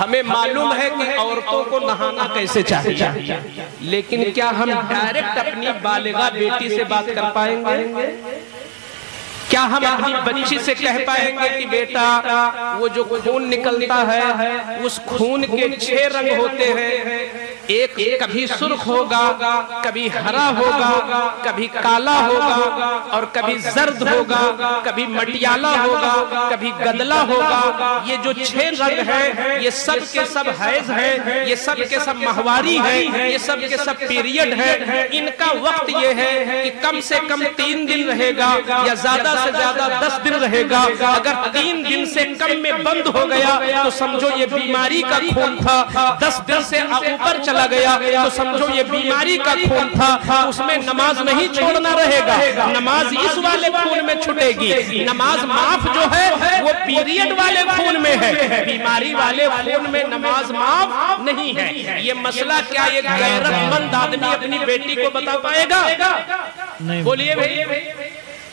ہمیں معلوم ہے کہ عورتوں کو نہانا کیسے چاہیے، لیکن کیا ہم ڈائریکٹ اپنی بالغہ بیٹی سے بات کر پائیں گے؟ کیا ہم اپنی بچی سے کہہ پائیں گے کہ بیٹا وہ جو خون نکلتا ہے اس خون کے 6 رنگ ہوتے ہیں، ایک کبھی سرخ ہوگا، کبھی ہرا ہوگا، کبھی کالا ہوگا اور کبھی زرد ہوگا، کبھی مٹیالہ ہوگا، کبھی گدلا ہوگا، یہ جو 6 رنگ ہیں یہ سب کے سب حیض ہیں، یہ سب کے سب ماہواری ہیں، یہ سب کے سب پیریڈ ہیں، ان کا وقت یہ ہے کہ کم سے کم 3 دن رہے گا یا زیادہ سے زیادہ 10 دن رہے گا۔ اگر 3 دن سے کم میں بند ہو گیا تو سمجھو یہ بیماری کا خون تھا، 10 دن سے اوپر چلا گیا تو سمجھو یہ بیماری کا خون تھا، اس میں نماز نہیں چھوڑنا رہے گا، نماز اس والے خون میں چھٹے گی۔ نماز معاف جو ہے وہ پیریڈ والے خون میں ہے، بیماری والے خون میں نماز معاف نہیں ہے۔ یہ مسئلہ کیا ایک غیرت مند آدمی اپنی بیٹی کو بتا پائے گا؟ بولیے بھائی،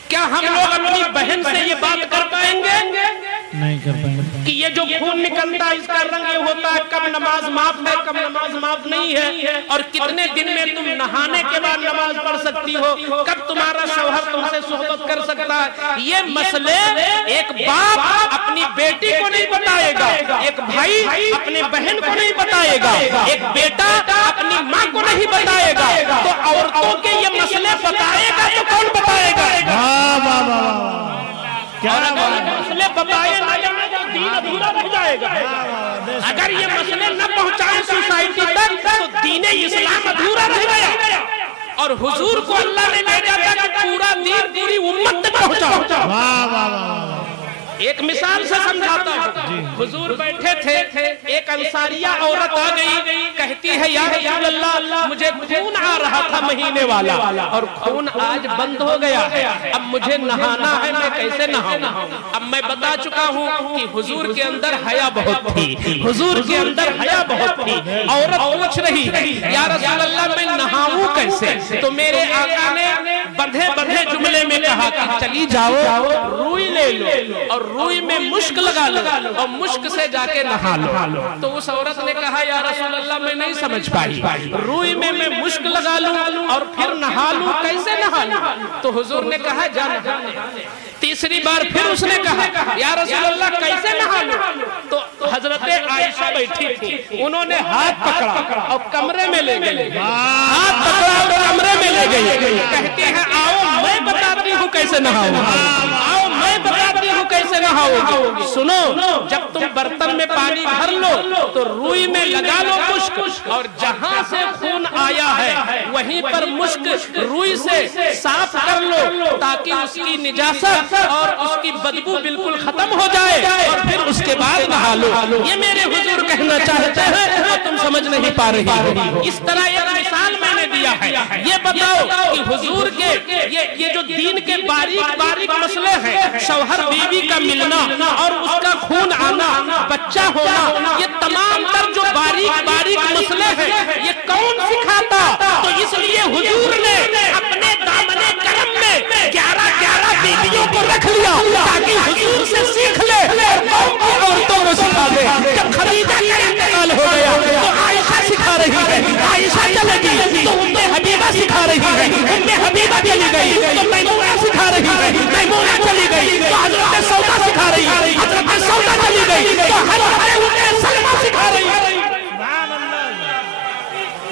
کیا ہم لوگ اپنی بہن سے یہ بات کر پائیں گے؟ نہیں کر پائیں گے کہ یہ جو خون نکلتا ہے اس کا رنگ یہ ہوتا ہے، کب نماز معاف ہے کب نماز معاف نہیں ہے، اور کتنے دن میں تم نہانے کے بعد نماز پڑھ سکتی ہو، کب تمہارا شوہر تم سے صحبت کر سکتا ہے۔ یہ مسئلے ایک باپ اپنی بیٹی کو نہیں بتائے گا، ایک بھائی اپنے بہن کو نہیں بتائے گا، ایک بیٹا اپنی ماں کو نہیں بتائے گا، تو عورتوں کے یہ مسئلے بتائے گا تو کون بتائے گا؟ اور اگر یہ مسئلے بتائے نہ جائیں تو دین ادھورا رہ جائے گا۔ اگر یہ مسئلے نہ پہنچائیں سوسائٹی تک تو دین اسلام ادھورا رہ گیا۔ اور حضور کو اللہ نے بھیجا تھا کہ پورا دین پوری امت تک پہنچاؤ۔ ایک مثال سے سمجھاتا ہوں، حضور بیٹھے تھے، ایک انصاریہ عورت آ گئی، کہتی ہے یا رسول اللہ مجھے خون آ رہا تھا مہینے والا اور خون آج بند ہو گیا ہے، اب مجھے نہانا ہے، میں کیسے نہاؤں؟ اب میں بتا چکا ہوں کہ حضور کے اندر حیا بہت تھی، حضور کے اندر حیا بہت تھی۔ عورت پوچھ رہی ہے یا رسول اللہ میں نہاؤں کیسے؟ تو میرے آقا نے بندھے بندھے جملے میں کہا کہ چلی جاؤ روئی لے لو اور روئی میں مشک لگا لو اور مشک سے جا کے نہا لو۔ تو اس عورت نے کہا یا رسول اللہ میں نہیں سمجھ پائی، روئی میں مشک لگا لوں اور پھر نہا لوں، کیسے نہا لوں؟ تو حضور نے کہا جا نہا۔ تیسری بار پھر اس نے کہا یا رسول اللہ کیسے نہا لوں؟ تو حضرت عائشہ بیٹھی تھی، انہوں نے ہاتھ پکڑا اور کمرے میں لے گئے، ہاتھ پکڑا اور کمرے میں لے گئے، کہتی ہے آؤ میں بتاتی ہوں کیسے نہاؤں، آؤ میں بتاتی ہوں کیسے نہاؤ گی۔ سنو، جب تم برتن میں پانی بھر لو تو روئی میں لگا لو مشک، اور جہاں سے خون آیا ہے وہیں پر مشک روئی سے صاف کر لو تاکہ اس کی نجاست اور اس کی بدبو بالکل ختم ہو جائے، اور پھر اس کے بعد نہا لو۔ یہ میرے حضور کہنا چاہتے ہیں اور تم سمجھ نہیں پا رہی ہو۔ اس طرح ایک مثال میں نے دیا ہے۔ یہ بتاؤ کہ حضور کے یہ جو دین کے باریک باریک مسئلے ہیں، شوہر بیوی کا ملنا اور اس کا خون آنا، بچہ ہونا، یہ تمام تر جو باریک باریک مسئلے ہیں یہ کون سکھاتا؟ تو اس لیے حضور نے اپنے دامن کرم میں 11 بیویوں کو رکھ لیا تاکہ حضور سے سیکھ لے اور قوم کی عورتوں کو سکھا دے۔ جب خدیجہ کا انتقال ہو گیا تو عائشہ سکھا رہی ہے، عائشہ چلے گی تو ام حبیبہ سکھا رہی ہے، ام حبیبہ چلی گئی تو میمونہ سکھا رہی ہے، میمونہ چلی گئی تو حضرت سودا سکھا رہی ہے، حضرت سودا چلی گئی تو حضرت ام سلمہ سکھا رہی ہے۔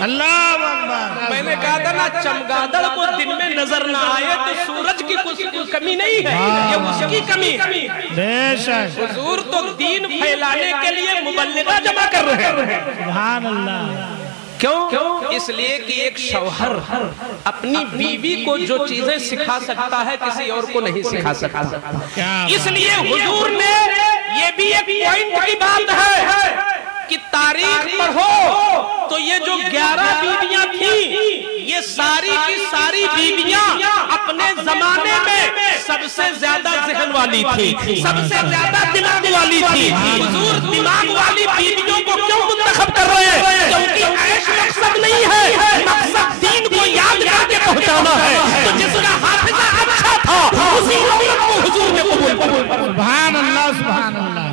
اللہ اکبر۔ میں نے کہا تھا نا چمگادڑ کو دن میں نظر نہ آئے تو سورج کی کوئی کمی نہیں ہے، یہ اس کی کمی ہے۔ بے شک حضور تو دین پھیلانے کے لیے مبلغہ جمع کر رہے ہیں۔ سبحان اللہ۔ کیوں؟ اس لیے کہ ایک شوہر اپنی بیوی کو جو چیزیں سکھا سکتا ہے کسی اور کو نہیں سکھا سکتا۔ اس لیے حضور نے یہ بھی ایک پوائنٹ کی بات ہے کہ تاریخ پڑھو تو یہ جو 11 بیویاں تھیں یہ ساری کی ساری بیویاں اپنے زمانے میں سب سے زیادہ ذہن والی تھی، سب سے زیادہ دماغ والی تھی۔ حضور دماغ والی بیویوں کو کیوں منتخب کر رہے ہیں؟ کیونکہ عیش مقصد نہیں ہے، مقصد دین کو یاد کر کے پہنچانا ہے۔ تو جس کا حافظہ اچھا تھا اسی عورت کو حضور نے قبول کیا۔ سبحان اللہ، سبحان اللہ۔